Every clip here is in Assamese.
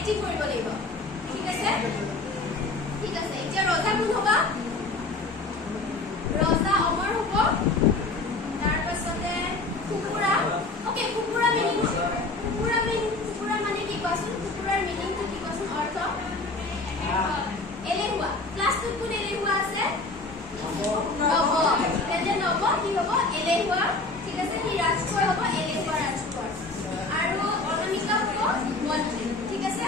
এক্টিভ কৰিব লাগিব ঠিক আছে এতিয়া ৰজা কোন হ'ব ৰজা অমৰ হ'ব তাৰ পাছতে কুকুৰা ওকে কুকুৰা মানে কি কোৱাচোন কুকুৰাৰ মিনিংটো কি কোৱাচোন অৰ্থ এলেহুৱা ক্লাছটোত কোন এলেহুৱা আছে নব তেন্তে নব কি হ'ব এলেহুৱা ঠিক আছে সি ৰাজকোঁৱৰ হ'ব এলেহুৱা ৰাজকোঁৱৰ আৰু অনামিকা হ'ব মন্ত্ৰী ঠিক আছে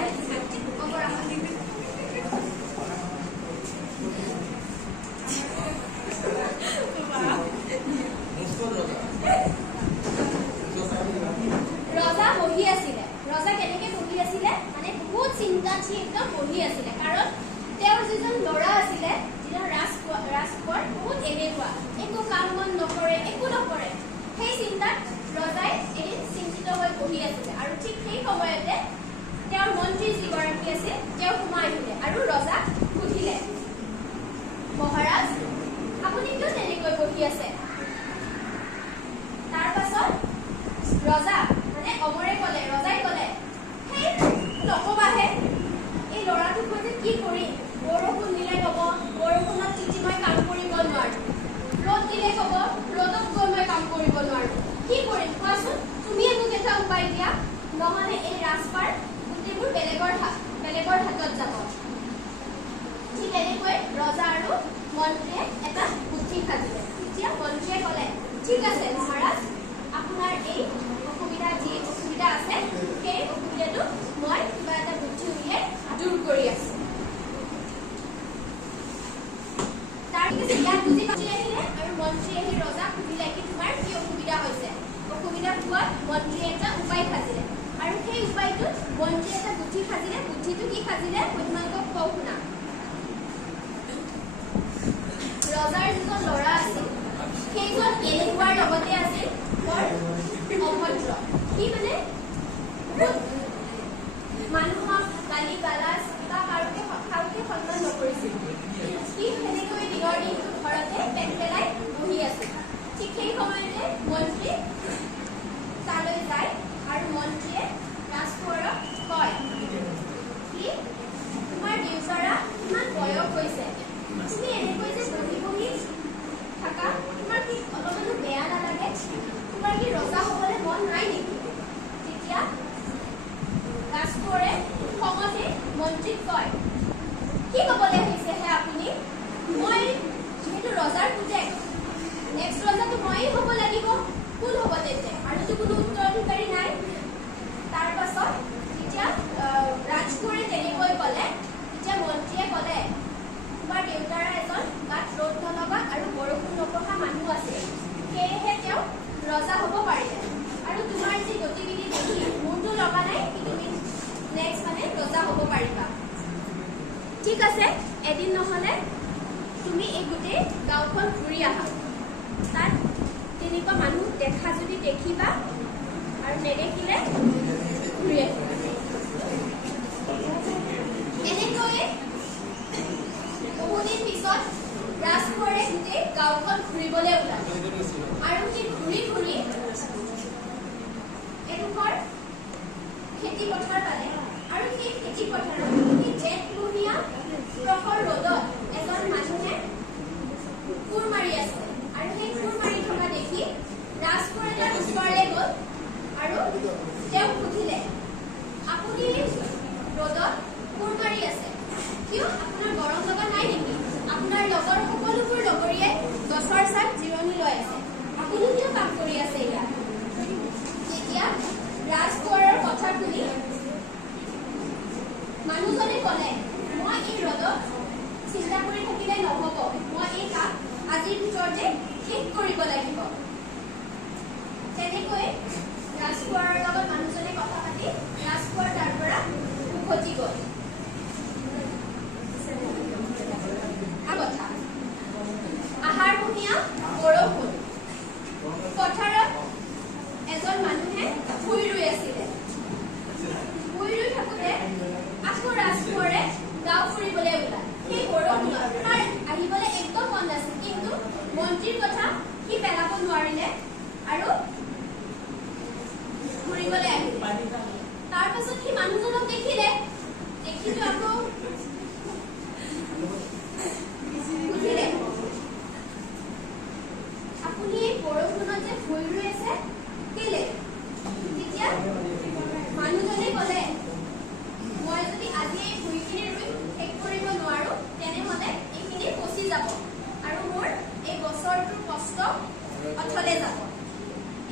ৰজা বহি আছিলে ৰজা কেনেকে বহি আছিলে মানে বহুত চিন্তাত সি একদম বহি আছিলে কাৰণ তেওঁৰ যিজন ল'ৰা আছিলে যিজন ৰাজকোঁৱৰ বহুত এলেহুৱা একো কাম বন নকৰে একো নকৰে সেই চিন্তাত ৰজাই এদিন চিন্তিত হৈ বহি আছিলে আৰু ঠিক সেই সময়তে তেওঁৰ মন্ত্ৰী যিগৰাকী আছিল তেওঁ সোমাই আহিলে আৰু ৰজাক সুধিলে মহাৰাজ আপুনি কিয় তেনেকৈ বহি আছে তাৰ পাছত ৰজা মানে অমৰে ক'লে ৰজাই ক'লে সেই নকবাহে এই ল'ৰাটোক মই যে কি কৰিম বৰষুণ দিলে ক'ব বৰষুণত তিতি মই কাম কৰিব নোৱাৰো ৰ'দ দিলে ক'ব ৰ'দত গৈ মই কাম কৰিব নোৱাৰো কি কৰিম কোৱাচোন তুমিয়ে মোক এটা উপায় দিয়া নহ'লে এই ৰাজপাৰ গোটেইবোৰ বেলেগৰ হাতত যাব ঠিক এনেকৈ ৰজা আৰু মন্ত্ৰীয়ে এটা বুদ্ধি সাজিলে তেতিয়া মন্ত্ৰীয়ে ক'লে ঠিক আছে মহাৰাজ আপোনাৰ এই যি অসুবিধা আছে সেই অসুবিধাটো মই কিবা এটা বুদ্ধি উলিয়াই দূৰ কৰি আছো তাৰ পিছত ইয়াত বুজি পাতি আহিলে আৰু মন্ত্ৰী আহি ৰজাক সুধিলে কি তোমাৰ কি অসুবিধা হৈছে অসুবিধা পোৱাত মন্ত্ৰীয়ে এটা উপায় সাজিলে আৰু সেই উপায়টোত মন্ত্ৰীয়ে এটা বুদ্ধি সাজিলে বুদ্ধিটো কি সাজিলে মই তোমালোকক কওঁ শুনা ৰজাৰ যিজন ল'ৰা আছিল সেইজন এলেহুৱাৰ লগতে আছিল বৰ অভদ্ৰ সি মানে মানুহক গালি গালাজ বা কাৰোকে সন্মান নকৰিছিল সি সেনেকৈ দিনৰ দিনটো ঘৰতে পেট পেলাই বহি আছিল ঠিক সেই সময়তে মন্ত্ৰী তালৈ যায় আৰু মন্ত্ৰীয়ে ৰাজকোঁৱৰক কয় কি তোমাৰ দেউতাৰা ইমান বয়স হৈছে তুমি এনেকৈ যে বহি বহি থাকা তোমাৰ কি অলপমানো বেয়া নালাগে তোমাৰ কি ৰজা হ'বলৈ মন নাই নেকি তেতিয়া ৰাজকোঁৱৰে খঙতে মন্ত্ৰীক কয় কি ক'বলৈ আহিছেহে আপুনি মই যিহেতু ৰজাৰ পুতেক নেক্সট ৰজাটো ময়েই হ'ব লাগিব কোন হ'ব তেন্তে আৰুতো কোনো উত্তৰাধিকাৰী নাই তাৰ পাছত যেতিয়া ৰাজকোঁৱৰে তেনেকৈ ক'লে তেতিয়া মন্ত্ৰীয়ে ক'লে তোমাৰ দেউতাৰ এজন গাত ৰ'দ নলগা আৰু বৰষুণ নপঢ়া মানুহ আছে সেয়েহে তেওঁ ৰজা হ'ব পাৰিলে আৰু তোমাৰ যি গতিবিধি দেখি মোৰতো লগা নাই কি তুমি নেক্সট মানে ৰজা হ'ব পাৰিবা ঠিক আছে এদিন নহ'লে তুমি এই গোটেই গাঁওখন ঘূৰি আহা তাত তেনেকুৱা মানুহ দেখা যদি দেখিবা আৰু নেদেখিলে ঘূৰি আহিবা এনেকৈয়ে বহুদিন পিছত ৰাজকোঁৱৰে গোটেই গাঁওখন ঘূৰিবলৈ ওলালে আৰু সি ঘূৰি ঘূৰি এডোখৰ খেতি পথাৰ পালে আৰু সেই খেতি পথাৰত সেই জেঠমহীয়া প্ৰখৰ ৰ'দত এজন মানুহে কোৰ মাৰি আছে আৰু সেই কোৰ মাৰি থকা দেখি ৰাজকোঁৱৰে তাৰ ওচৰলৈ গ'ল আৰু তেওঁক সুধিলে আপুনি ৰ'দত কোৰ মাৰি আছে কিয় আপোনাৰ গৰম লগা নাই নেকি আপোনাৰ লগৰ সকলোবোৰ লগৰীয়াই গছৰ ছাঁত জিৰণি লৈ আছে আপুনি কিয় কাম কৰি আছে ইয়াত তেতিয়া ৰাজকোঁৱৰৰ কথা শুনি মানুহজনে ক'লে মই এই ৰ'দত চিন্তা কৰি থাকিলে নহ'ব মই এই কাম আজিৰ ভিতৰতে শেষ কৰিব লাগিব তেনেকৈ ৰাজকোঁৱৰৰ লগত মানুহজনে কথা পাতি ৰাজকোঁৱৰ তাৰ পৰা উভতি গ'ল আহাৰমহীয়া বৰষুণ পথাৰত এজন মানুহে ভুই ৰুই আছিলে ভুই ৰুই থাকোঁতে আকৌ ৰাজকোঁৱৰে গাঁও ফুৰিবলৈ ওলাল সেই বৰষুণত তাৰ আহিবলৈ একদম মন নাছিল কিন্তু মন্ত্ৰীৰ কথা সি পেলাব নোৱাৰিলে আৰু ঘূৰিবলৈ আহিলে কষ্ট অথলে যাব।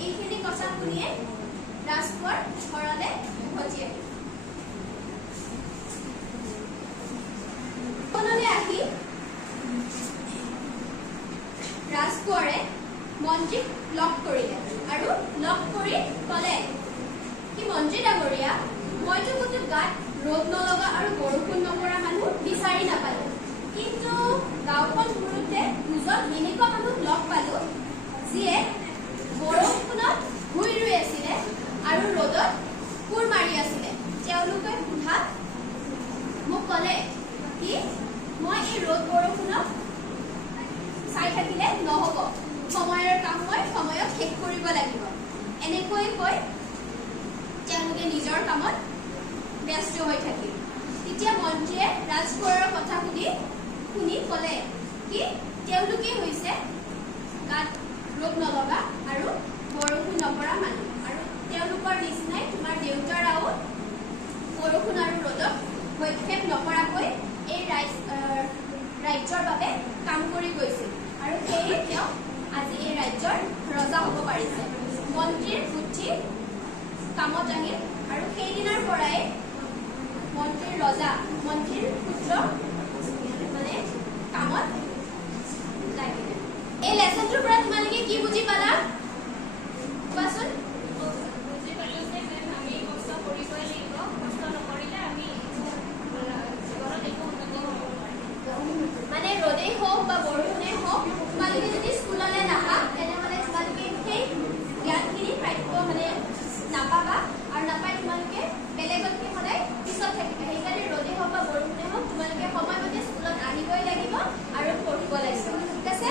এইখিনি কথা শুনিয়ে ৰাজকোঁৱৰ ঘৰলৈ উভতি আহিল। আহি ৰাজকোঁৱৰে মন্ত্ৰীক লগ কৰিলে আৰু লগ কৰি ক'লে, কি মন্ত্ৰী ডাঙৰীয়া, মইতো ক'তো গাত ৰ'দ নলগা আৰু বৰষুণ নপৰা মানুহ বিচাৰি নাপালো, কিন্তু গাঁওখন ঘূৰোঁতে দুজন এনেকুৱা মানুহ লগ পালো যিয়ে বৰষুণত ভুই ৰুই আছিলে আৰু ৰ'দত কোৰ মাৰি আছিলে। তেওঁলোকে সোধাত মোক ক'লে কি মই এই ৰ'দ বৰষুণত চাই থাকিলে নহ'ব, সময়ৰ কাম মই সময়ত শেষ কৰিব লাগিব। এনেকৈ কৈ তেওঁলোকে নিজৰ কামত ব্যস্ত হৈ থাকিল। তেতিয়া মন্ত্ৰীয়ে ৰাজকোঁৱৰৰ কথা শুনি ক'লে কি তেওঁলোকে হৈছে গাত ৰ'দ নলগা আৰু বৰষুণ নপৰা মানুহ, আৰু তেওঁলোকৰ নিচিনাই তোমাৰ দেউতাৰাও বৰষুণ আৰু ৰ'দত ভক্ষেপ নকৰাকৈ এই ৰাজ্যৰ বাবে কাম কৰি গৈছিল, আৰু সেয়ে তেওঁ আজি এই ৰাজ্যৰ ৰজা হ'ব পাৰিছে। মন্ত্ৰীৰ বুদ্ধি কামত আহিল আৰু সেইদিনাৰ পৰাই মন্ত্ৰীৰ পুত্ৰ মানে কামত লাগিলে। এই লেচনটোৰ পৰা তোমালোকে কি বুজি পালা কোৱাচোন? বুজি পালো যে আমি কষ্ট কৰিবই লাগিব, কষ্ট নকৰিলে আমি জীৱনত একো উন্নতি কৰিব নোৱাৰিম। মানে ৰ'দেই হওক বা বৰষুণেই হওক, তোমালোকে যদি স্কুললৈ নাহা তেনেহ'লে তোমালোকে সেই জ্ঞানখিনি মানে নাপাবা, আৰু নাপাই তোমালোকে বেলেগতকৈ সদায় পিছত থাকিবা। সেইকাৰণে ৰ'দেই হওক বা বৰষুণেই হওক তোমালোকে সময়মতে স্কুলত আহিবই লাগিব আৰু পঢ়িব লাগিব, ঠিক আছে?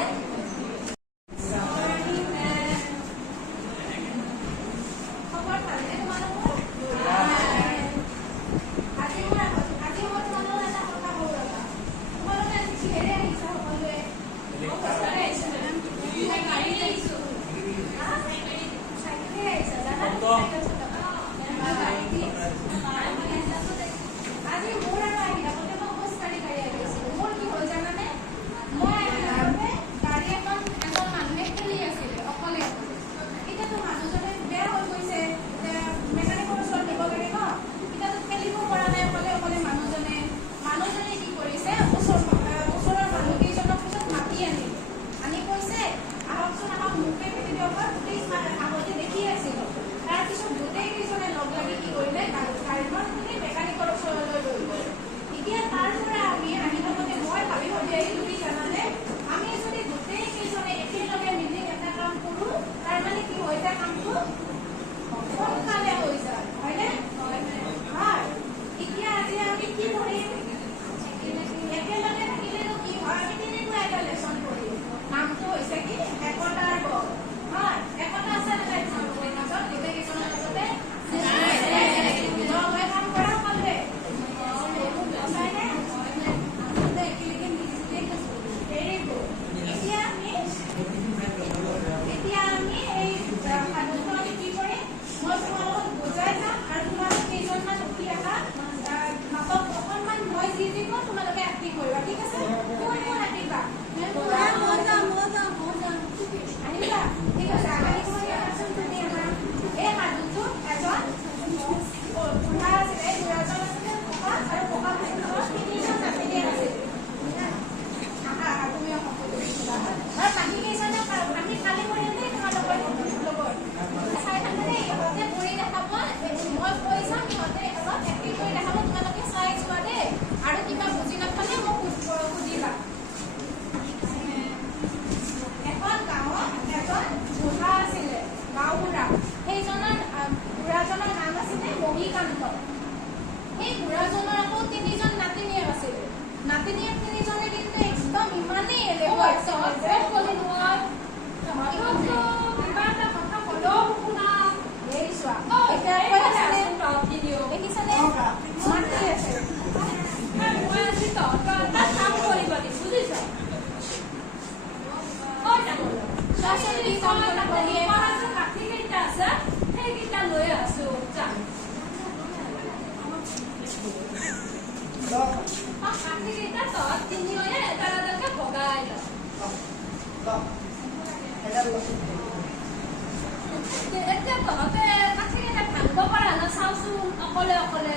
এতিয়া তহঁতে কাঠিকেইটা ভাঙিব পৰা না চাওচোন অকলে অকলে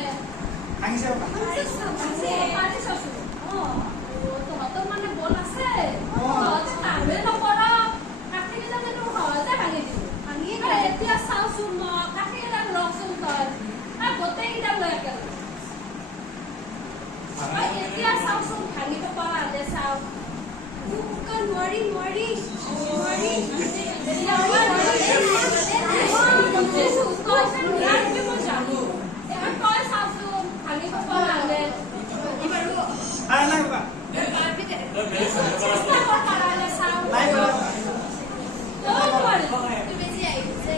ভাঙিছে ৰ'বা। পাৰি চাওচোন তহঁতৰ মানে বল আছে অ। তহঁতে কামে নকৰ কাঠিকেইটা মানে সহজে ভাঙি দিলো এতিয়া চাওচোন মই কাঠিকেইটা লওকচোন তই গোটেইকেইটা লৈ একেলগে এতিয়া চাওচোন ভাঙিব পৰা হ'লে চাওঁ নোৱাৰি নোৱাৰি নোৱাৰি নাই ৰ'বা। নাই ৰ'বা। তুমি যে আহিছে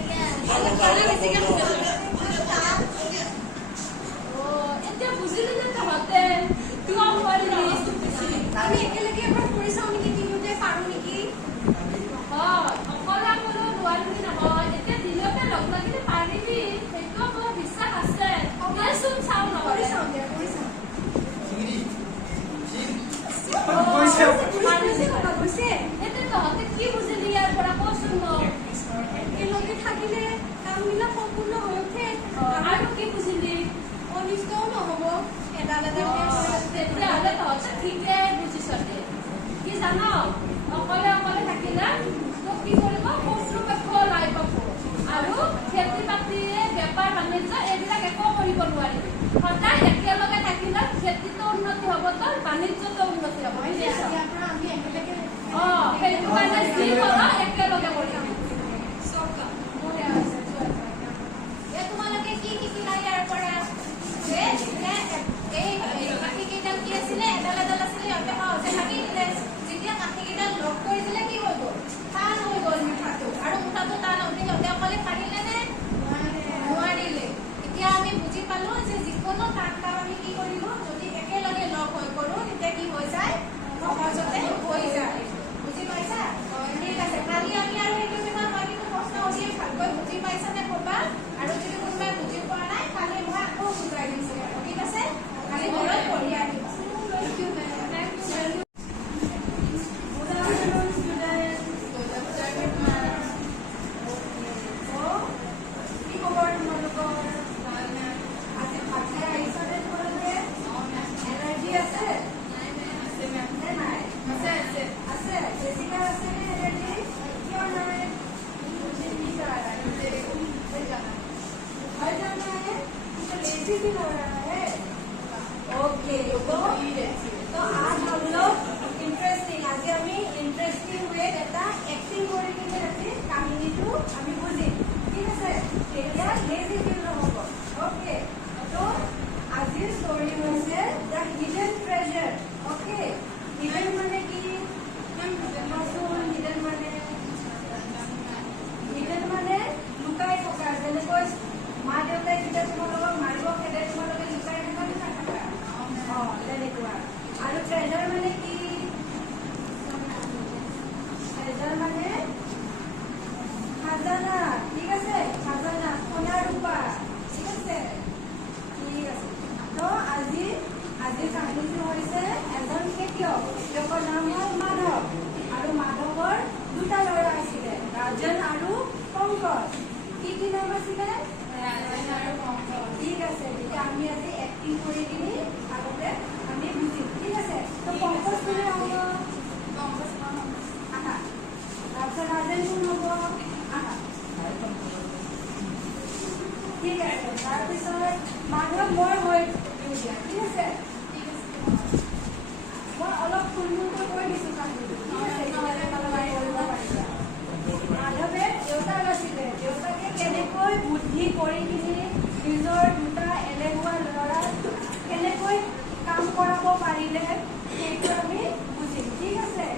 এতিয়া বুজিলি নে তহঁতে কিয় নোৱাৰিলি আমি একেলগে এবাৰ কৰি চাওঁ নেকি তিনিওতে পাৰো নেকি অকলে অকলে নোৱাৰিবি নহয় এতিয়া দিনতে লগ লাগিলে পাৰিবি সেইটো মোৰ বিশ্বাস আছে দেচোন চাওঁ কৰি নহ'লে চাওঁ দিয়া কৰি চাওঁ গৈছে এতিয়া তহঁতে কি বুজিলি ইয়াৰ পৰা কচোন মোক একেলগে থাকিলে কামবিলাক সম্পূৰ্ণ হৈ উঠে আৰু কি বুজিলি অনিষ্টও নহ'ব এডাল এডালকে তেতিয়াহ'লে তহঁতে ঠিকে বুজিছ দে কি জান অকলে অকলে থাকিলে তোক কি কৰিব কৰ্তৃপক্ষ লাই পাব আৰু খেতি বাতি বেপাৰ বাণিজ্য এইবিলাক একো কৰিব নোৱাৰিবি সদায় একেলগে থাকিলে খেতিটো উন্নতি হ'ব তোৰ বাণিজ্যটো উন্নতি হ'ব বুজিছ ইয়াৰ পৰা আমি একেলগে সেইটো কাৰণে যি কৰ একেলগে কৰিবি চব কাম তোমালোকে কি শিকিলা ইয়াৰ পৰা এই কাঠিকেইডাল কি আছিলে এডাল এডাল আছিলে সিহঁতে সহজে ভাঙি দিলে যেতিয়া কাঠিকেইডাল লগ কৰি দিলে কি হৈ গ'ল টান হৈ গ'ল মুঠাটো আৰু মুঠাটো টান হওঁতে সিহঁতে অকলে পাৰিলে নে নোৱাৰিলে এতিয়া আমি বুজি পালো যে যিকোনো টান কাম আমি কি কৰিলো যদি একেলগে লগ হৈ কৰো তেতিয়া কি হৈ যায় সহজতে হৈ যায় বুজি পাইছা ঠিক আছে কালি আমি আৰু সেইটো বিষয়ে মই কিন্তু প্ৰশ্ন উলিয়াই ভালকৈ বুজি পাইছা নে ক'বা আৰু যদি কোনোবাই বুজি পোৱা নাই কালি মই আকৌ বুজাই দিম চাগে ঠিক আছে কালি ঘৰত পঢ়ি আহিবা ओके तो आज हम लोग इंटरेस्टिंग आज আমি इंटरेस्टिंग ওয়েত এটা এক্টিং কৰি কিনে ৰাতি কাহিনীটো আমি বুজিম ঠিক আছে এতিয়া লেজি ফিল নহ'ব ওকে তো আজিৰ ষ্টৰী হৈছে the hidden treasure okay hidden মানে কি হিডেন মানে লুকাই থকা যেনেকৈ মা দেউতাই যেতিয়া তোমালোকক মাৰিব খেদে তোমালোকে লুকাই থকা নাথাকা তেনেকুৱা আৰু ট্ৰেজাৰ মানে কি ট্ৰেজাৰ মানে খাজানা ঠিক আছে খাজানা সোণা ৰূপা ঠিক আছে তো আজিৰ কাহিনীটো হৈছে এজন খেতিয়ক খেতিয়কৰ নাম হ'ল মাধৱ আৰু মাধৱৰ দুটা ল'ৰা আছিলে ৰাজন আৰু পংকজ কি নাম আছিলে ঠিক আছে তেতিয়া আমি আজি এক্টিং কৰি কিনি আগতে আমি বুজিম ঠিক আছে তো পংকজ কোনে হ'ব আহা তাৰপিছত ৰাজেন কোন হ'ব আহা ঠিক আছে তাৰপিছত মাধৱ মই হৈ দিওঁ দিয়া ঠিক আছে মই অলপ থুলমূলকৈ কৈ দিছোঁ কাহিনীটো ঠিক আছে নহ'লে কাৰোবাই কৰিব পাৰিবা মাধৱে দেউতাক আছিলে দেউতাকে কেনেকৈ বুদ্ধি কৰি কিনি নিজৰ দুটা এলেহুৱা ল'ৰাক কেনেকৈ কাম কৰাব পাৰিলে সেইটো আমি বুজিম ঠিক আছে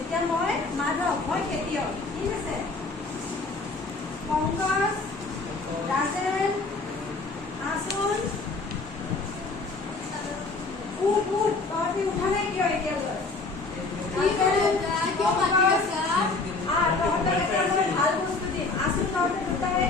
এতিয়া মই মাধৱ মই খেতিয়ক ঠিক আছে পংকজ ৰাজেন আচুন তহঁতি উঠা নাই কিয় এতিয়ালৈ তহঁতক এটা মই ভাল বস্তু দিম আচুন তহঁতে দুটাই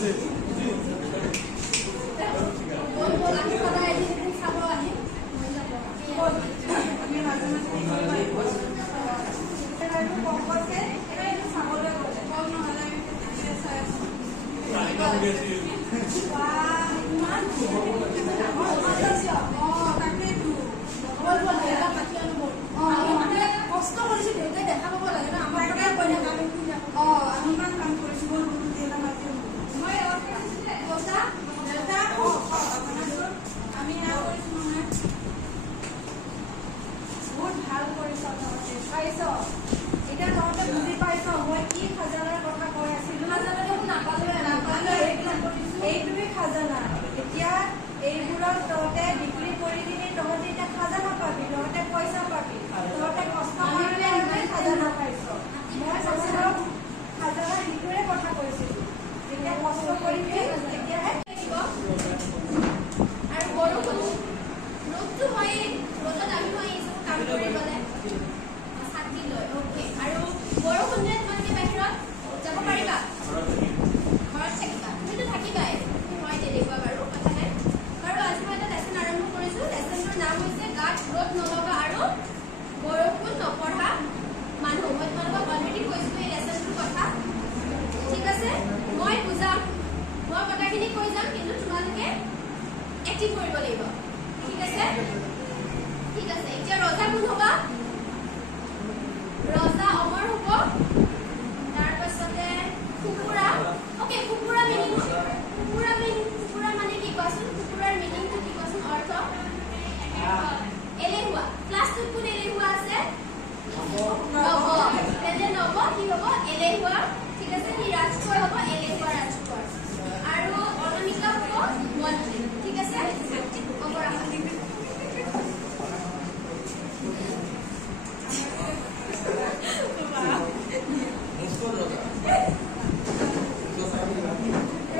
বল বল আমি সদায় এদিন চাব আহিম বল আমি মাজে মাজে কি কৰিব লাগিব আৰু কমকৈ এনে চাবলৈ গ'লে কম নহ'লে আমি তেনেকৈ চাই আছোঁ ইমান তাকেইতো বল বল এটা পাতি আনো বল আমি মানে কষ্ট কৰিছো দেউতাই দেখা পাব লাগে না আমাৰ কাৰণে কৈ থাকা আমি শুনি থাকো আমি ইমান কাম কৰিছোঁ বল বল এটা মাতি মই কথা দেউতা আমি এয়া কৰিছোঁ নহয় বহুত ভাল কৰিছ তহঁতে পাইছ এতিয়া তহঁতে বুজি পাইছ মই কি খাজানাৰ কথা কৈ আছিলো খাজানা দেখোন নাপালো এইটোৱে খাজানা এতিয়া এইবোৰত তহঁতে বিক্ৰী কৰি কিনি তহঁতে এতিয়া খাজানা পাবি তহঁতে পইচা পাবি তহঁতে কষ্ট কৰিলে ইমান খাজানা পাইছ মই কৈছিলোঁ খাজানা সিটোৰে কথা কৈছিলোঁ যেতিয়া কষ্ট কৰিবি তেতিয়াহে আৰু বৰষুণ ৰ'দটো হয় ৰ'দত আমি মই কাম কৰিবলৈ ছাতি লৈ অ'কে আৰু বৰষুণ দিলে তোমালোকে বাহিৰত যাব পাৰিবা ঘৰত থাকিবা তুমিতো থাকিবাই মই তেনেকুৱা বাৰু কথা নাই আৰু আজি মই এটা লেচন আৰম্ভ কৰিছোঁ লেচনটোৰ নাম হৈছে গাত ৰ'দ নলগা আৰু বৰষুণ নপঢ়া মানুহ মই তোমালোকক অলৰেডি কৈছিলোঁ এই লেচনটোৰ কথা ঠিক আছে মই বুজাম মই কথাখিনি কৈ যাম কিন্তু তোমালোকে এক্টিভ কৰিব লাগিব ঠিক আছে এতিয়া ৰজা কোন হ'ব ৰজা অমৰ হ'ব তাৰপাছতে কুকুৰা অ'কে কুকুৰা মিনিং মানে কি কোৱাচোন কুকুৰাৰ মিনিংটো কি কোৱাচোন অৰ্থ এলেহুৱা ক্লাছটোত কোন এলেহুৱা আছে নব তেন্তে নব কি হ'ব এলেহুৱা ঠিক আছে সি ৰাজকোঁৱৰ হ'ব এলেহুৱা ৰাজকোঁৱৰ আৰু অনামিকা হ'ব মন্ত্ৰী ঠিক আছে অপৰাধ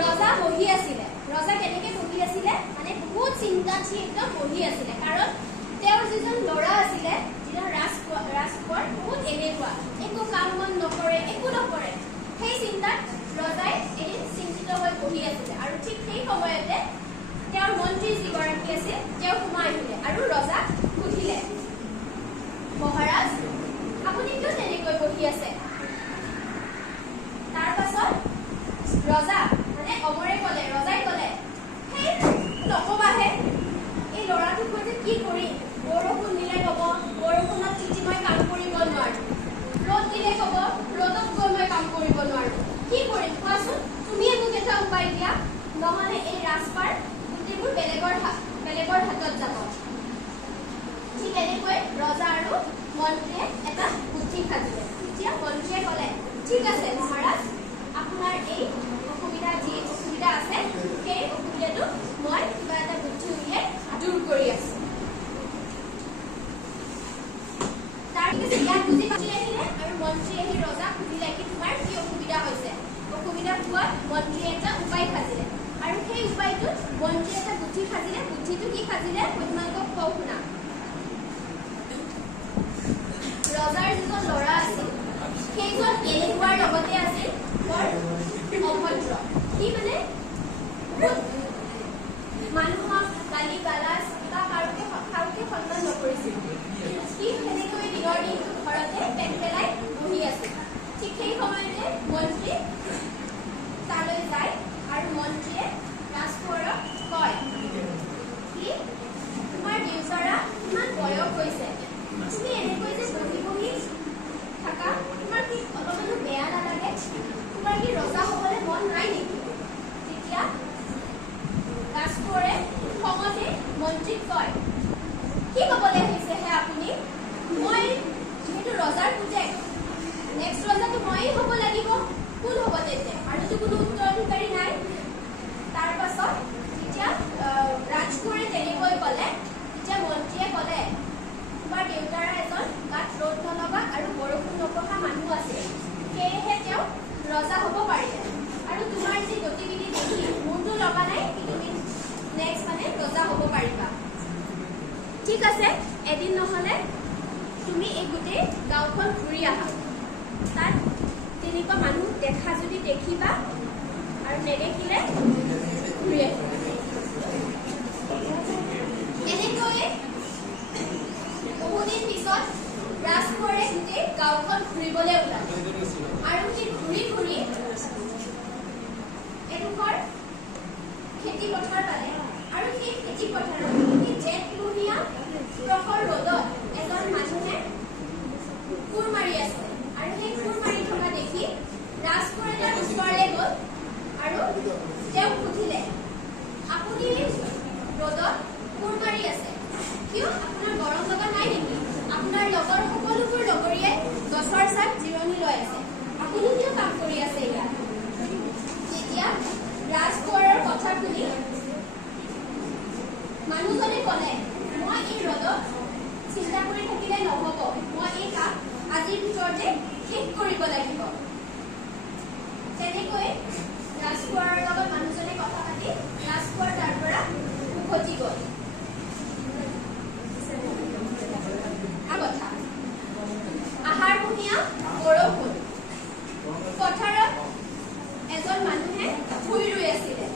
ৰজা বহি আছিলে ৰজা কেনেকে বহি আছিলে মানে বহুত চিন্তাত সি একদম বহি আছিলে কাৰণ তেওঁৰ যিজন ল'ৰা আছিলে যিজন ৰাজকোঁৱৰ বহুত এলেহুৱা একো কাম বন নকৰে একো নকৰে সেই চিন্তাত ৰজাই এদিন চিন্তিত হৈ বহি আছিলে আৰু ঠিক সেই সময়তে তেওঁৰ মন্ত্ৰী যিগৰাকী আছিল তেওঁ সোমাই আহিলে আৰু ৰজাক সুধিলে মহাৰাজ আপুনি কিয় তেনেকৈ বহি আছে তাৰ পাছত ৰজা মানে অমৰে ক'লে ৰজাই ক'লে সেই নকবাহে এই ল'ৰাটোক মই যে কি কৰিম বৰষুণ দিলে ক'ব বৰষুণত তিতি মই কাম কৰিব নোৱাৰোঁ ৰ'দ দিলে ক'ব ৰ'দত গৈ মই কাম কৰিব নোৱাৰোঁ কি কৰিম কোৱাচোন তুমিয়ে মোক এটা উপায় দিয়া নহ'লে এই ৰাজপাৰ গোটেইবোৰ বেলেগৰ হাতত যাব ঠিক এনেকৈ ৰজা আৰু মন্ত্ৰীয়ে এটা বুদ্ধি সাজিলে তেতিয়া মন্ত্ৰীয়ে ক'লে ঠিক আছে মহাৰাজ আপোনাৰ এই যি অসুবিধা আছে সেই অসুবিধাটো মই কিবা এটা বুদ্ধি উলিয়াই দূৰ কৰি আছো ইয়াত বুজি পাতি আহিলে আৰু মন্ত্ৰী আহি ৰজাক সুধিলে কি তোমাৰ কি অসুবিধা হৈছে অসুবিধা হোৱাত মন্ত্ৰীয়ে এটা উপায় সাজিলে আৰু সেই উপায়টোত মন্ত্ৰীয়ে এটা বুদ্ধি সাজিলে বুদ্ধিটো কি সাজিলে মই তোমালোকক কওঁ শুনা ৰজাৰ যিজন ল'ৰা আছিল সেইজন এলেহুৱাৰ লগতে আছিল বৰ অভদ্ৰ সি মানে মানুহক গালি গালাজ বা কাৰোকে সন্মান নকৰিছিল সি সেনেকৈ দিনৰ দিনটো ঘৰতে পেট পেলাই বহি আছিল ঠিক সেই সময়তে মন্ত্ৰী তালৈ যায় আৰু মন্ত্ৰীয়ে ৰাজকোঁৱৰক কয় কি তোমাৰ দেউতাৰা ইমান বয়স হৈছে তুমি এনেকৈ যে বহি বহি থাকা তোমাৰ কি অলপমানো বেয়া নালাগে তোমাৰ কি ৰজা হ'বলৈ মন নাই নেকি তেতিয়া ৰাজকোঁৱৰে খঙতে মন্ত্ৰীক কয় কি ক'বলৈ আহিছেহে আপুনি মই যিহেতু ৰজাৰ পুতেক নেক্সট ৰজাটো ময়েই হ'ব লাগিব কোন হ'ব তেন্তে আৰুতো কোনো উত্তৰাধিকাৰী নাই তাৰ পাছত যেতিয়া ৰাজকোঁৱৰে তেনেকৈ ক'লে তেতিয়া মন্ত্ৰীয়ে ক'লে তোমাৰ দেউতাৰা এজন গাত ৰ'দ নলগা আৰু বৰষুণ নপঢ়া মানুহ আছিল সেয়েহে তেওঁ ৰজা হ'ব পাৰিলে আৰু তোমাৰ যি গতিবিধি দেখি মোৰতো লগা নাই কি তুমি নেক্সট মানে ৰজা হ'ব পাৰিবা ঠিক আছে এদিন নহ'লে তুমি এই গোটেই গাঁওখন ঘূৰি আহা তাত তেনেকুৱা মানুহ দেখা যদি দেখিবা আৰু নেদেখিলে এডোখৰ খেতি পথাৰ পালে আৰু সেই খেতি পথাৰত এই জেঠমহীয়া প্ৰখৰ ৰ'দত এজন মানুহে কোৰ মাৰি আছে আৰু সেই কোৰ মাৰি থকা দেখি ৰাজকোঁৱৰে তাৰ ওচৰলৈ গ'ল আৰু তেওঁক সুধিলে, আপুনি ৰ'দত কোৰ মাৰি আছে, কিয় আপোনাৰ গৰম লগা নাই নেকি? আপোনাৰ লগৰ সকলোবোৰ লগৰীয়াই গছৰ ছাঁত জিৰণি লৈ আছে, আপুনি কিয় কাম কৰি আছে ইয়াত? তেতিয়া ৰাজকোঁৱৰৰ কথা শুনি মানুহজনে ক'লে, মই এই ৰ'দত চিন্তা কৰি থাকিলে নহ'ব, মই এই কাম আজিৰ ভিতৰতে শেষ কৰিব লাগিব। তেনেকৈ ৰাজকোঁৱৰৰ লগত মানুহজনে কথা পাতি ৰাজকোঁৱৰ তাৰ পৰা উভতি গ'ল। কথা আহাৰমহীয়া বৰষুণ পথাৰত এজন মানুহে ভুই ৰুই আছিলে।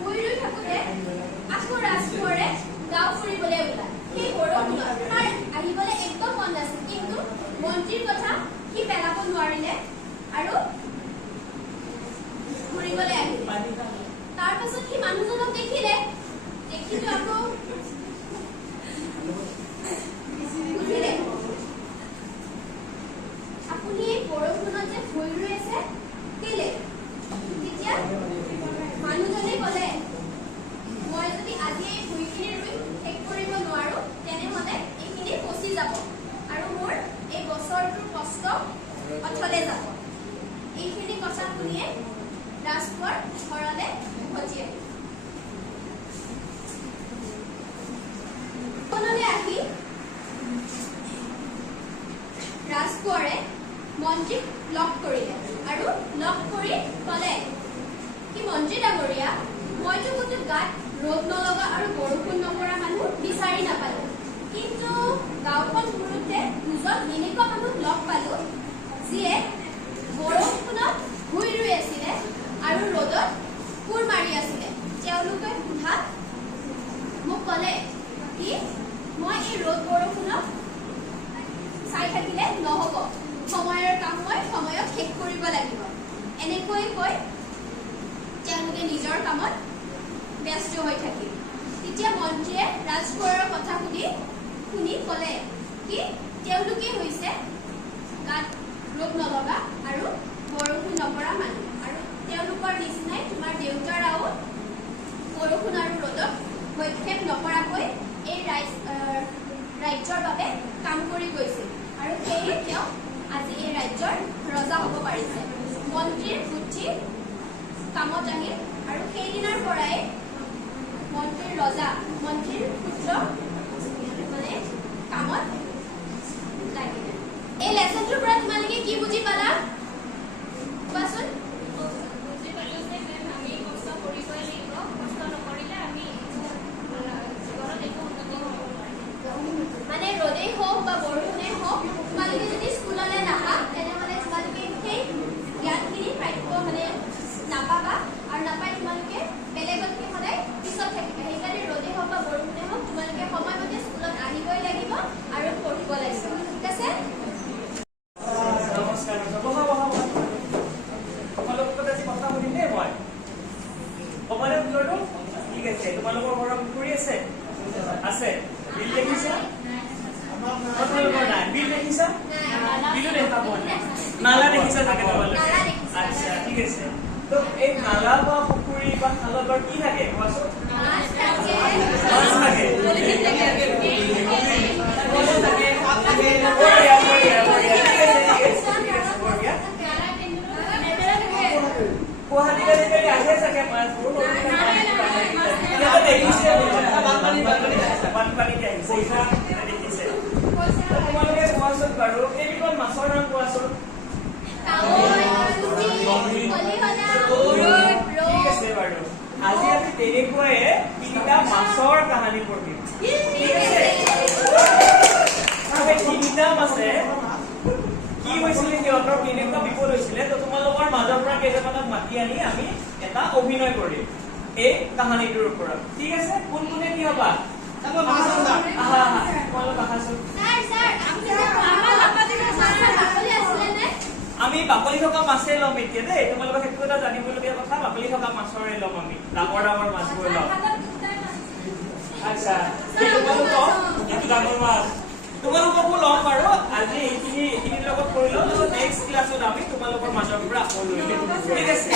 ভুই ৰুই থাকোতে আকৌ ৰাজকোঁৱৰে গাঁও ফুৰিবলৈ ওলাল। সেই বৰষুণত তাৰ আহিবলৈ একদম মন নাছিল, কিন্তু মন্ত্ৰীৰ কথা সি পেলাব নোৱাৰিলে আৰু ফুৰিবলৈ আহিলে। তাৰ পাছত সি মানুহজনক দেখিলে, দেখিতো আকৌ বুজিলে, আপুনি এই বৰষুণত যে ভুই ৰুই আছে কেলে? তেতিয়া মানুহজনে ক'লে, মই যদি আজি এই ভুইখিনি ৰুই শেষ কৰিব নোৱাৰো তেনেহ'লে এইখিনি পচি যাব আৰু মোৰ এই বছৰটোৰ কষ্ট অথলে যাব। এইখিনি কথা শুনিয়ে ৰাজকোঁৱৰ ঘৰলৈ উভতি আহিল। আহি ৰাজকোঁৱৰে মন্ত্ৰীক লগ কৰিলে আৰু লগ কৰি ক'লে, কি মন্ত্ৰী ডাঙৰীয়া, মইতো গোটেই গাত ৰ'দ নলগা আৰু বৰষুণ নপৰা মানুহ বিচাৰি নাপালো, কিন্তু গাঁওখন ঘূৰোতে দুজন এনেকুৱা মানুহ লগ পালো যিয়ে বৰষুণত ভুই ৰুই আছিলে আৰু ৰ'দত কোৰ মাৰি আছিলে। তেওঁলোকে সোধাত মোক ক'লে কি মই এই ৰ'দ বৰষুণত চাই থাকিলে নহ'ব, সময়ৰ কাম মই সময়ত শেষ কৰিব লাগিব। এনেকৈ কৈ তেওঁলোকে নিজৰ কামত ব্যস্ত হৈ থাকিল। তেতিয়া মন্ত্ৰীয়ে ৰাজকোঁৱৰৰ কথা শুনি ক'লে কি তেওঁলোকে হৈছে গাত ৰ'দ নলগা আৰু বৰষুণ নপৰা মানুহ, আৰু তেওঁলোকৰ নিচিনাই তোমাৰ দেউতাৰাও বৰষুণ আৰু ৰ'দত ভক্ষেপ নকৰাকৈ এই ৰাজ্যৰ বাবে কাম কৰি গৈছিল আৰু সেয়ে তেওঁ আজি এই ৰাজ্যৰ ৰজা হ'ব পাৰিছে। মন্ত্ৰীৰ বুদ্ধি কামত আহিল আৰু সেইদিনাৰ পৰাই মন্ত্ৰীৰ পুত্ৰ মানে কামত লাগিলে। এই লেচনটোৰ পৰা তোমালোকে কি বুজি পালা কোৱাচোন? বুজি পালো যে আমি কষ্ট কৰিবই লাগিব, কষ্ট নকৰিলে আমি জীৱনত একো উন্নতি কৰিব নোৱাৰিম। মানে ৰ'দেই হওক বা বৰষুণেই হওক, তোমালোকে যদি স্কুললৈ নাহা তেনেহ'লে তোমালোকে সেই জ্ঞানখিনি প্ৰাপ্য মানে নাপাবা, আৰু নাপাই তোমালোকে বেলেগতকৈ সদায় পিছত থাকিবা। সেইকাৰণে ৰ'দেই হওক বা বৰষুণেই হওক তোমালোকে সময়মতে স্কুলত আহিবই লাগিব আৰু পঢ়িব লাগিব। ঠিক আছে? নমস্কাৰ। তোমালোকৰ আজি কথা সুধিম দেই মই। অকলে উত্তৰটো ঠিক আছে। তোমালোকৰ ঘৰৰ পুখুৰী আছে? আছে। বিল দেখিছা? তোমালোকৰ নাই। বিল দেখিছা? বিলো দেখা পোৱা নাই। নালা দেখিছা চাগে তোমালোকে? আচ্ছা, ঠিক আছে। তো এই নালা বা পুখুৰী বা খালত কি থাকে কোৱাচোন? মাছ থাকে। গুৱাহাটীত আজিকালি আহে চাগে মাছবোৰ। বানপানীতে আহিছে দেখিছে। তোমালোকে কোৱাচোন বাৰু কেইবিধ মাছৰ নাম কোৱাচোন? ঠিক আছে বাৰু। আজি আমি তেনেকুৱাই 3টা মাছৰ কাহিনী পঢ়িম। ঠিক আছে? সেই 3টা মাছে কি হৈছিলে, সিহঁতৰ কেনেকুৱা বিপদ হৈছিলে, তো তোমালোকৰ মাজৰ পৰা কেইজনমানক মাতি আনি আমি এটা অভিনয় কৰিম এই কাহিনীটোৰ ওপৰত। ঠিক আছে? কোন কোনে কি হবা? তোমালোক আহাচোন। আমি বাকলি থকা মাছে ল'ম এতিয়া দেই। তোমালোকক সেইটো এটা জানিবলগীয়া কথা। বাকলি থকা মাছৰে ল'ম আমি ডাঙৰ ডাঙৰ মাছবোৰ ল'ম আচ্ছা তোমালোকক এইটো ডাঙৰ মাছ তোমালোককো ল'ম বাৰু আজি এইখিনিৰ লগত কৰি লওঁ নেক্সট ক্লাছত আমি তোমালোকৰ মাজৰ পৰা আকৌ লৈ ল'ম ঠিক আছে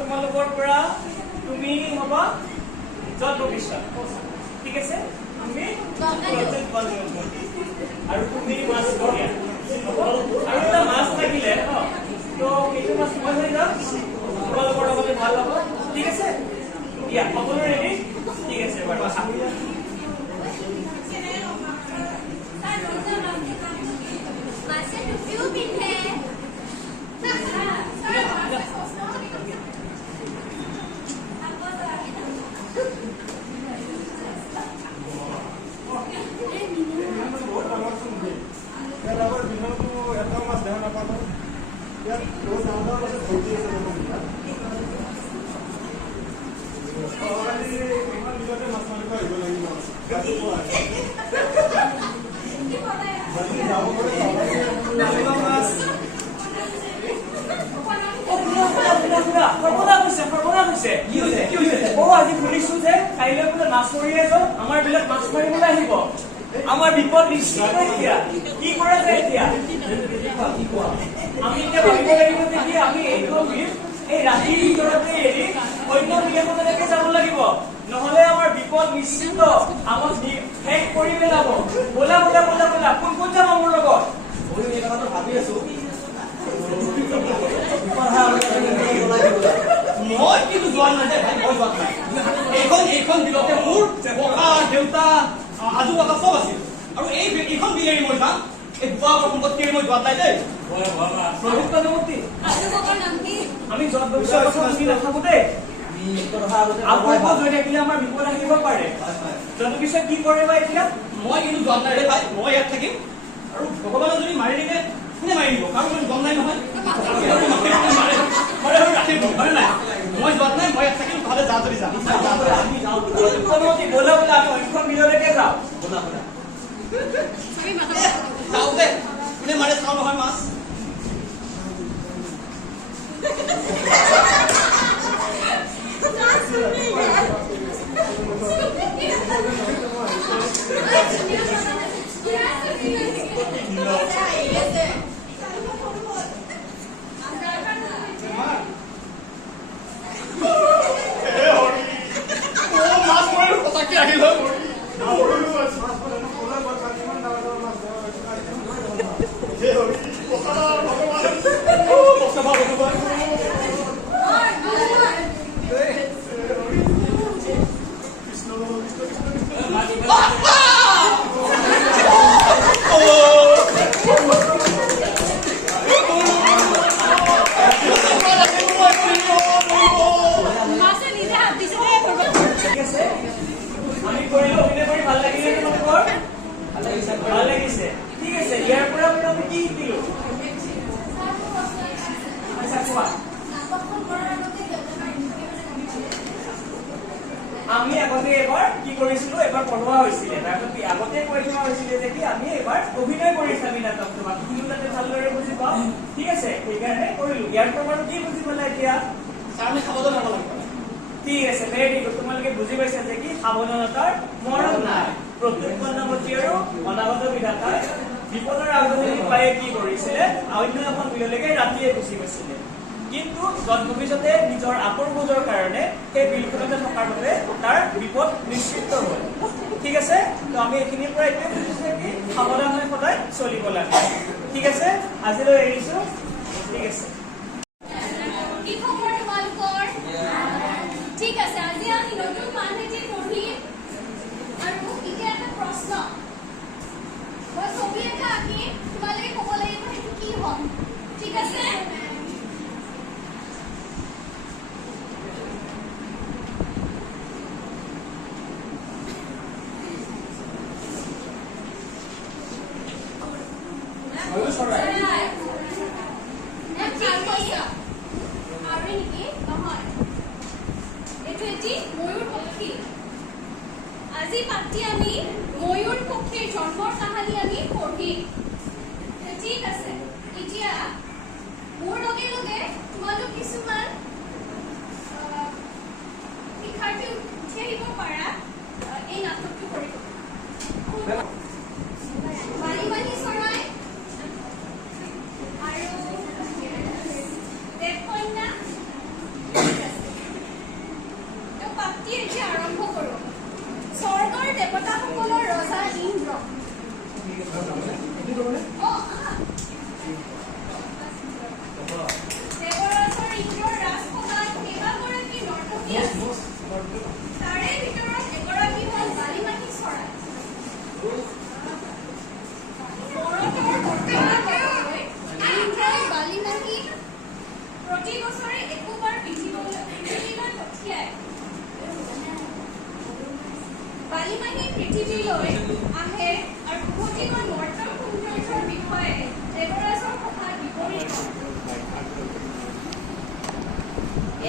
তোমালোকৰ পৰা তুমি হ'বা জল ভৱিষ্যত ঠিক আছে তুমি আৰু তুমি মাছ ধৰিয়া আৰু এটা মাছ থাকিলে তো এইটো মাছ মই ধৰি যাম তোমালোকৰ লগতে ভাল হ'ব ঠিক আছে দিয়া সকলো ৰেডি ঠিক আছে বাৰু মাছে টুপিও পিন্ধে আমাৰ বিপদ নিশ্চিত এতিয়া কি কৰা যায় এতিয়া আমি এতিয়া ভাবিব লাগিব যে আমি এইটো এই ৰাতিৰ ভিতৰতে এৰি অন্য বিলেখনলৈকে যাব লাগিব নহলে আমাৰ বিপদ নিশ্চিত আমাক শেষ কৰি পেলাব বলা বলা বলা বলা কোন কোন যাব মোৰ লগত মই এই কথাটো ভাবি আছো মই কিন্তু যোৱা নাই ভাই মই যোৱা নাই এইখন বিলতে মোৰ ককা দেউতা আজু কথা চব আছিল আৰু এইখন বিলেৰি মই যাম এই বুৱা সম্পত্তি মই যোৱা নাই দেই আমি জল ভৱিষ্যতৰ কথা শুনি নাথাকো দেই আপোনালোকক জড়িত থাকিলে আমাৰ বিপদ আহিব পাৰে জল ভৱিষ্যত কি কৰিবা এতিয়া মই কিন্তু যোৱা নাই দেই ভাই মই ইয়াত থাকিম আৰু ভগৱানে যদি মাৰি দিলে কোনে মাৰি দিব কাৰণ মই গম নাই নহয় মই যোৱা নাই মই ইয়াত থাকিম ভালে যা যদি যাম বলা বলা আমি অন্য বিললৈকে যাওঁ বলা বলা যাওঁ দে কোনে মাৰে চাওঁ নহয় মাছ আমি আগতে এবাৰ কি কৰিছিলো এবাৰ পঢ়োৱা হৈছিলে তাৰপিছত আগতে কৈ থোৱা হৈছিলে যে কি আমি এবাৰ অভিনয় কৰি চাবি নাটকটো বাকীখিনি যাতে ভালদৰে বুজি পাওঁ ঠিক আছে সেইকাৰণে কৰিলো ইয়াৰ পৰা বাৰু কি বুজি পালা এতিয়া আমি সাৱধান হ'ব লাগিব ঠিক আছে ভেৰি গুড তোমালোকে বুজি পাইছা যে কি সাৱধানতাৰ মৰণ নাই প্ৰত্যুৎপন্নমতি আৰু অনাগত বিধাতাই বিপদৰ আগজনী পায়ে কি কৰিছিলে অন্য এখন বিললৈকে ৰাতিয়ে গুচি গৈছিলে কিন্তু জল ভৱিষ্যতে নিজৰ আপৰ বোজৰ কাৰণে সেই বিলখনতে থকাৰ বাবে তাৰ বিপদ নিশ্চিত হ'ল ঠিক আছে তো আমি এইখিনিৰ পৰা এতিয়া বুজিছো কি সাৱধান হৈ সদায় চলিব লাগে ঠিক আছে আজিলৈ এৰিছো ঠিক আছে কি খবৰ তোমালোকৰ ঠিক আছে আজি আমি নতুন মানহেতি পঢ়িম আৰু এতিয়া এটা প্ৰশ্ন মই ছবি এটা আঁকিম তোমালোকে ক'ব লাগিব সেইটো কি হয় ঠিক আছে আজি পাতি আমি ময়ূৰ পক্ষীৰ জন্মৰ কাহিনী আমি পঢ়িম ঠিক আছে এতিয়া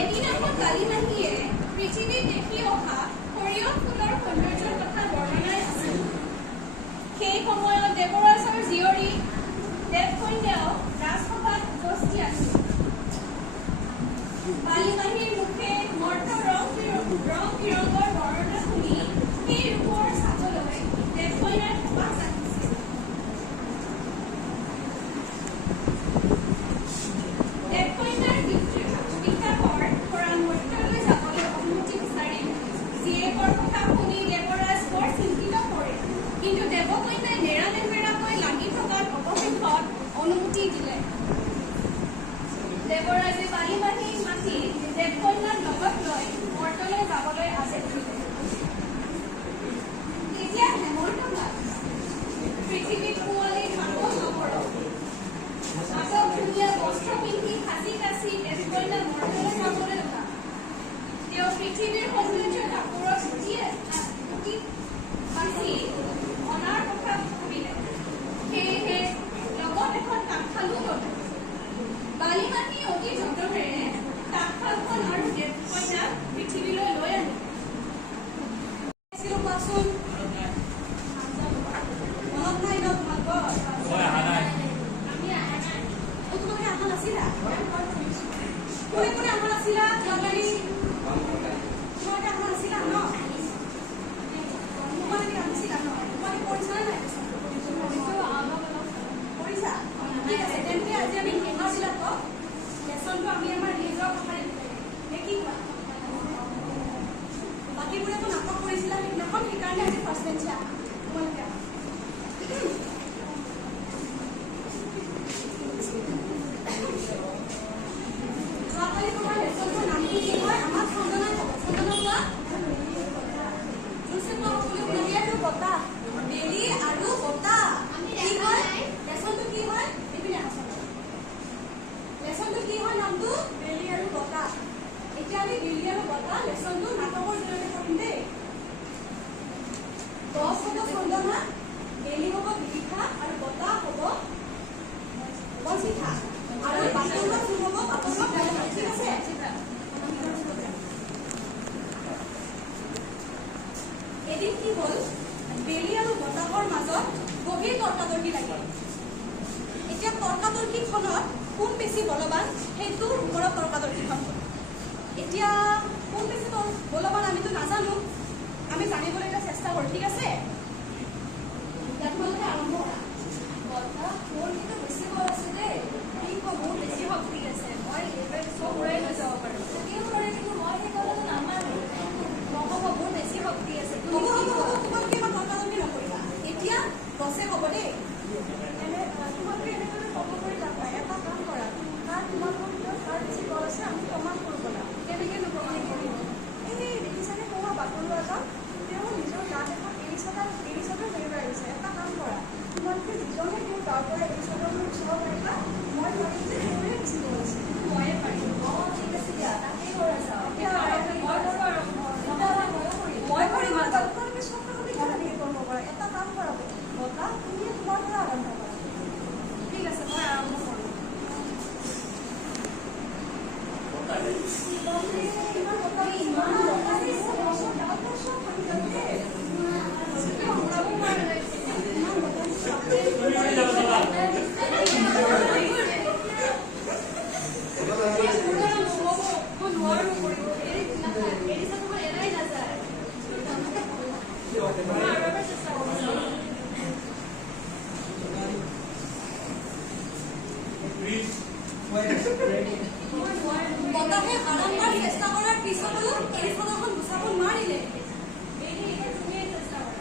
এদিনাখন কালিমাহীয়ে পৃথিৱীত দেখি অহা সৰিয়হ ফুলৰ সৌন্দৰ্যৰ কথা বৰ্ণনাই আছিল। সেই সময়ত দেৱৰাজৰ জীয়ৰী দেৱকন্যাও ৰাজসভাত উপস্থিত আছিল। কালিমাহীৰ মুখে মৰ্ত ৰং বিৰঙৰ বৰ্ণনা শুনি সেই ৰূপৰ চাবলৈ দেৱকন্যাৰ হেঁপাহ জাগিছিল। দেৱকন্যাৰ বিকাশৰ পৰা মৰ্ত্যলৈ যাবলৈ অনুমতি বিচাৰি জীয়েকৰ কথা শুনি দেৱৰাজ বৰ চিন্তিত কৰে। কিন্তু দেৱকন্যাই নেৰানেপেৰাকৈ লাগি থকাত অৱশেষত অনুমতি দিলে। দেৱৰাজে কালিমাহীক মাতি দেৱকন্যাক লগত লৈ মৰ্ত্যলৈ যাবলৈ আদেশ দিলে। তেতিয়া হেমন্ত কাল পৃথিৱীত কুঁৱলীৰ মাতক নপৰক। মাতক ধুনীয়া বস্ত্ৰ পিন্ধি সাজি কাচি দেৱকন্যা মৰ্ত্যলৈ যাবলৈ ওলাল। তেওঁ পৃথিৱীৰ সৌন্দৰ্য কাপোৰত পুতি বাচি অনাৰ কথা ভাবিলে। সেয়েহে লগত এখন তাঁতশালো ল'লে। কালিমাহী অতি যতনেৰে তাঁতশালখন আৰু দেৱকন্যাক পৃথিৱীলৈ লৈ আনিলে। কোৱাচোন মনত নাই ন তোমালোকৰ? তোমালোকে অহা নাছিলা? কোনে কোনে অহা নাছিলা? তোমালোকে অহা নাছিলা ন? তোমালোকে আহিছিলা ন? তোমালোকে কৰিছা নাই? কৰিছা? ঠিক আছে, তেন্তে আজি আমি ভাষাবিলাকক লেচনটো আমি আমাৰ নিজৰ ভাষাৰে নে কি কোৱা? বাকীবোৰেতো নাটক কৰিছিলা সেইদিনাখন, সেইকাৰণে আজি ফাৰ্ষ্ট বেঞ্চে আহা তোমালোকে আহা। যোৱাকালি তোমাৰ লেচনটোৰ নামটো কি হয়? আমাক চন্দনাই ক'ব। চন্দনা কোৱা। জোৰছে কোৱা সকলোৱে। বেলি আৰু বতাহ। বেলি আৰু বতাহ কি হয়? লেচনটো কি হয়? এইপিনে আহা চন্দনা। লেচনটো কি হয় নামটো? বেলি আৰু বতাহ। এতিয়া আমি বেলি আৰু বতাহ লেচনটো নাটকৰ জৰিয়তে কৰিম দেই। গছ হ'ব চন্দনা, বেলি হ'ব বিলিখা আৰু বতাহ হ'ব বনচিঠা আৰু বাতলৰ ফুল হ'ব বাতলৰ ফুল। ঠিক আছে? এদিন কি হ'ল, বেলি আৰু বতাহৰ মাজত গভীৰ তৰ্কাতৰ্কি লাগিল। এতিয়া তৰ্কাতৰ্কিখনত কোন বেছি বলৱান সেইটোৰ ওপৰত তৰ্কাতৰ্কিখন হ'ল। এতিয়া কোন বেছি বলৱান আমিতো নাজানো, আমি জানিবলৈ এটা চেষ্টা কৰোঁ। ঠিক আছে? এতিয়া তোমালোকে আৰম্ভ কৰা। বতাহ মোৰ কিন্তু বেছি বল আছে দেই। কি ক'ব, মোৰ বেছি শক্তি আছে, মই এইবাৰ চব উৰাই লৈ যাব পাৰোঁ। থাকিব পাৰে, কিন্তু মই সেই কথাটো নামানো। নহ'ব, মোৰ বেছি শক্তি আছে। হ'ব হ'ব হ'ব, তোমালোকে ইমান তৰ্কাতৰ্কি নকৰিবা। এতিয়া গছে ক'ব দেই। তোমালোকে এনেকৈ ক'ব কৰি লাভ নাই। এটা কাম কৰা, তোমালোকৰ ভিতৰত কাৰ বেছি বল আছে আমি প্ৰমাণ কৰোঁ ব'লা। কেনেকৈ প্ৰমাণ কৰিম? এই দেখিছানে কোৱা বাতৰুৱাজন, তেওঁ নিজৰ গাত এখন এৰী চাদৰ মেৰিব আহিছে। এটা কাম কৰা, তোমালোকে যিজনে তেওঁ তাৰ পৰা এৰী চাদৰবোৰ ওচৰত আহিবা, মই পাৰিম যে তেওঁৰে বেছি বল আছে। ময়ে পাৰিম। অঁ ঠিক আছে দিয়া, তাকেই কৰা যাওঁ। এতিয়া মই কৰিম আৰু তোমালোকে চব কামতে কিয় এনেকৈ কৰিব পাৰা? এটা কাম কৰা বতাহ, তুমি তোমাৰ পৰা আৰম্ভ কৰা। ঠিক আছে, মই আৰম্ভ কৰোঁ। ইমান বতাহ দিছে, গছৰ ডালবোৰ চব ভাঙি যাব দেই। ইমান বতাহ দিছে। বতাহে বাৰম্বাৰ চেষ্টা কৰাৰ পিছতো এৰী চাদৰখন গুচাব নোৱাৰিলে। তুমিয়ে চেষ্টা কৰা।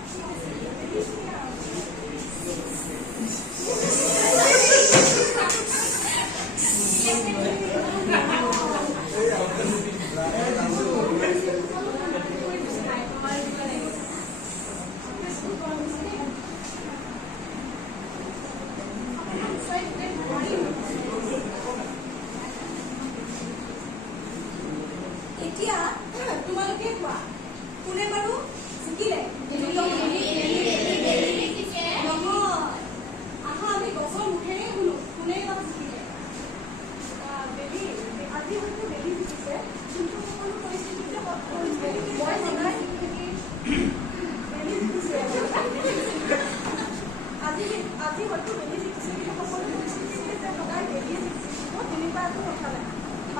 এতিয়া তোমালোকে কোৱা, কোনে বাৰু জিকিলে? নহয়, আহা আমি গছৰ মুখেৰে শুনো কোনে বাৰু জিকিলে। আজি হয়তো বেলি জিকিছে।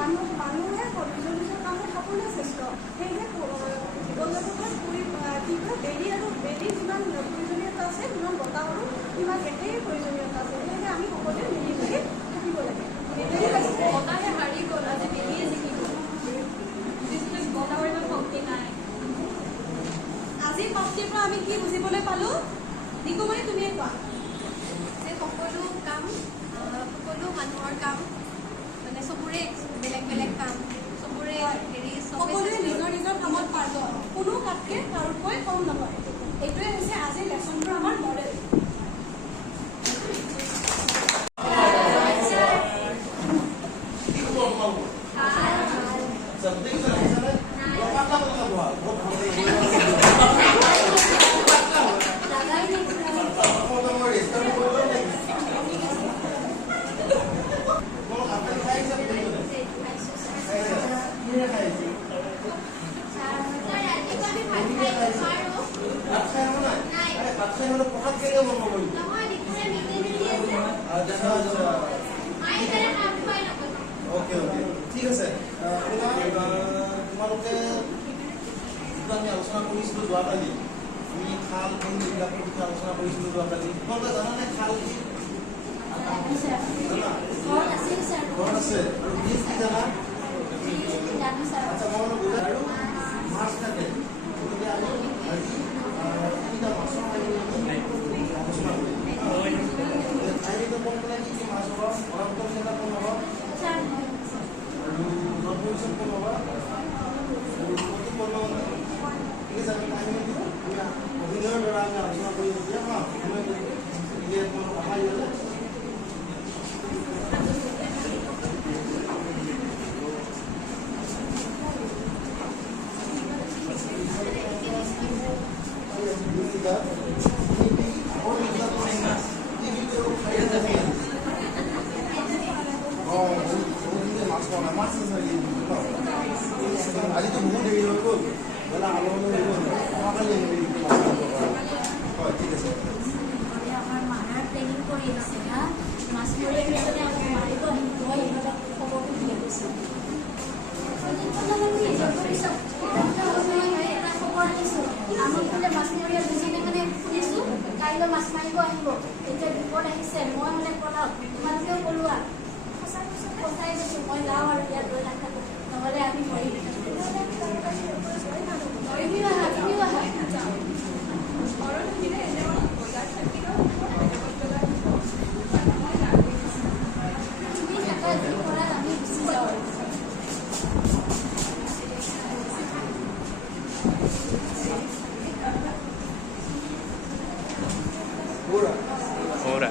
মানুহে নিজৰ নিজৰ কামত সকলোৱে শ্ৰেষ্ঠ। সেয়েহে জীৱ জগতৰ কি কয় বেলি যিমান প্ৰয়োজনীয়তা আছে সিমান বতাহৰো সিমান একেই প্ৰয়োজনীয়তা আছে। সেয়েহে আমি সকলোৱে মিলি জুলি থাকিব লাগে। বতাহে হাৰি গ'ল, আজি বেলিয়ে জিকি গ'ল। বতাহৰ ইমান শক্তি নাই। আজিৰ পাঠটিৰ পৰা আমি কি বুজিবলৈ পালো? নিকুমণি তুমিয়ে কোৱা। যে সকলো মানুহৰ কাম মানে চবৰে বেলেগ বেলেগ কাম, চবৰে সকলোৱে নিজৰ নিজৰ কামত পাৰ্গত, কোনো কামকে কাৰোতকৈ কম নহয়। এইটোৱে হৈছে আজিৰ লেচনটোৰ আমাৰ মডেল। ঠিক আছে। তোমালোকে আমি আলোচনা কৰিছিলো যোৱাকালি, আমি খাল বিল এইবিলাকৰ বিষয়ে আলোচনা কৰিছিলো যোৱাকালি। তোমালোকে জানানে খাল কি? ঘৰত আছে। আৰু বীজ কি জানা? আচ্ছা, মই বুজাই। আৰু মাছ থাকে। গতিকে আমি আজি তিনিটা মাছৰ আলোচনা কৰিম। চাৰিটা কোন কোনে কি কি মাছ হ'ব? পৰাপক্ষত কোন হ'ব? আৰু নৱভূষণ কোন হ'ব? ঠিক আছে, আমি টাইম দিওঁ। অভিনয়ৰ দ্বাৰা আমি আলোচনা কৰি দিয়া অভিনয় কৰি তোমালোক অহা দিলে আজিতো বহুত দেৰি হৈ গ'ল, বোলে আলোচনা হৈ গ'ল। হয়, ঠিক আছে। আমাৰ মানাৰ প্লেনিং কৰি আছে হা, মাছ মৰি পিছতে আমাক মাৰিব আহিব, ইহঁতক খবৰটো দিয়ে গৈছে। এটা খবৰ আনিছোঁ, আমাক বোলে মাছমৰীয়া দুজনে মানে শুনিছোঁ কাইলৈ মাছ মাৰিব আহিব। এতিয়া বিপদ আহিছে, মই মানে পলাও, তোমালোকেও পলোৱা। সঁচাই কৈছোঁ, মই যাওঁ আৰু ইয়াত লৈ নাথাকোঁ, নহ'লে আমি মৰিম। তুমিও আহা, তুমিও আহা। তুমি থাকা, যি কৰা আমি গুচি যাওঁ। Ora.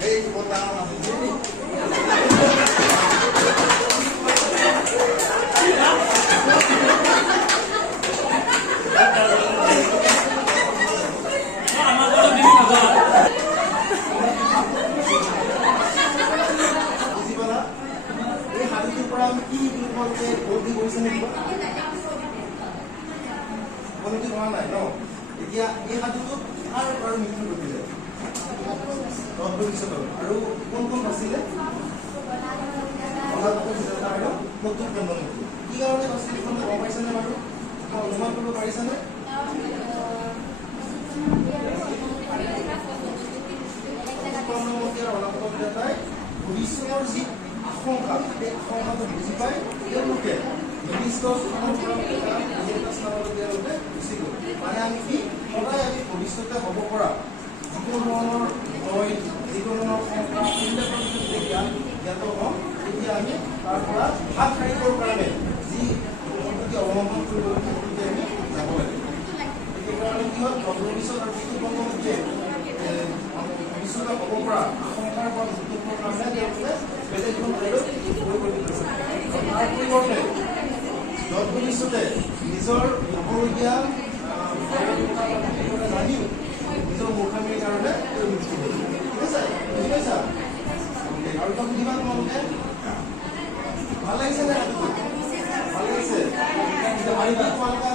Hey, kota এতিয়া এই সাধুটো কাৰ আৰু মৃত্যু ঘটিলে? আৰু কোন কোন আছিলে? কি কাৰণে আছিলে গম পাইছেনে বাৰু? অনুমান কৰিব পাৰিছানে? ভৱিষ্যতৰ যি আশংকা, সেই আশংকাটো বুজি পাই তেওঁলোকে নিৰ্দিষ্ট স্থানলৈ গুচি গ'ল। মানে আমি কি সদায় আমি ভৱিষ্যতে হ'ব পৰা যিকোনো ধৰণৰ ভয়, যিকোনো ধৰণৰ শংকা, সেইবিলাকৰ যদি জ্ঞাত হওঁ, তেতিয়া আমি তাৰ পৰা হাত সাৰিবৰ কাৰণে যি পদ্ধতি অৱলম্বন কৰিব লাগে সেই আমি যাব লাগে। সেইকাৰণে কি হয়, ভৱিষ্যত আৰু যিটো বন্ধুৱে ভৱিষ্যতে হ'ব পৰা আশংকাৰ পৰা মুক্ত হোৱাৰ কাৰণে তেওঁলোকে বেলেগ এখন ঠাইলৈ তাৰ পৰিৱৰ্তে য'ত ভৱিষ্যতে নিজৰ হ'বলগীয়া জানিও নিজৰ মূৰ্খামিৰ কাৰণে ঠিক আছে, বুজি পাইছা? আৰু এটা সুধিবা তোমালোকে ভাল লাগিছে নে? ভাল লাগিছে? মাৰিবা তোমালোকে